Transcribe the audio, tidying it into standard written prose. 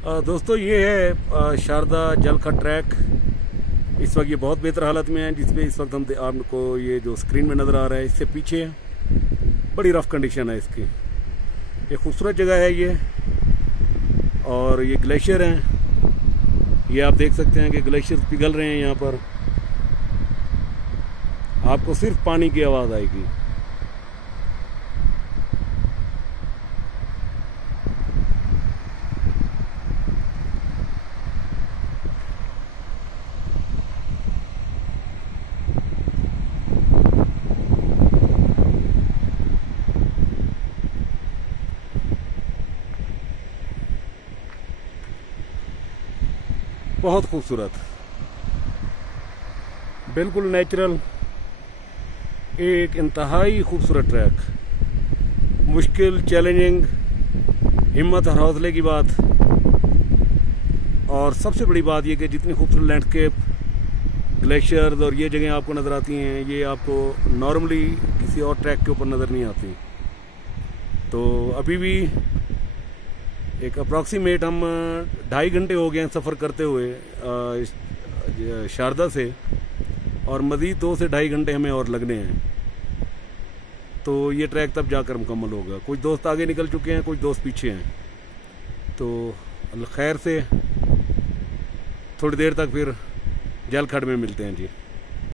दोस्तों ये है शारदा जल का ट्रैक। इस वक्त ये बहुत बेहतर हालत में है, जिसपे इस वक्त हम आपको ये जो स्क्रीन में नज़र आ रहा है इससे पीछे बड़ी रफ कंडीशन है इसकी। ये खूबसूरत जगह है ये, और ये ग्लेशियर हैं। ये आप देख सकते हैं कि ग्लेशियर पिघल रहे हैं। यहाँ पर आपको सिर्फ पानी की आवाज़ आएगी। बहुत खूबसूरत, बिल्कुल नेचुरल, एक इंतहाई खूबसूरत ट्रैक। मुश्किल, चैलेंजिंग, हिम्मत और हौसले की बात। और सबसे बड़ी बात यह कि जितनी खूबसूरत लैंडस्केप, ग्लेशियर्स और ये जगह आपको नज़र आती हैं, ये आपको नॉर्मली किसी और ट्रैक के ऊपर नज़र नहीं आती। तो अभी भी एक अप्रॉक्सीमेट हम 2.5 घंटे हो गए हैं सफ़र करते हुए शारदा से, और मज़ीद 2 से 2.5 घंटे हमें और लगने हैं। तो ये ट्रैक तब जाकर मुकम्मल होगा। कुछ दोस्त आगे निकल चुके हैं, कुछ दोस्त पीछे हैं। तो खैर से थोड़ी देर तक फिर जलखड़ में मिलते हैं जी।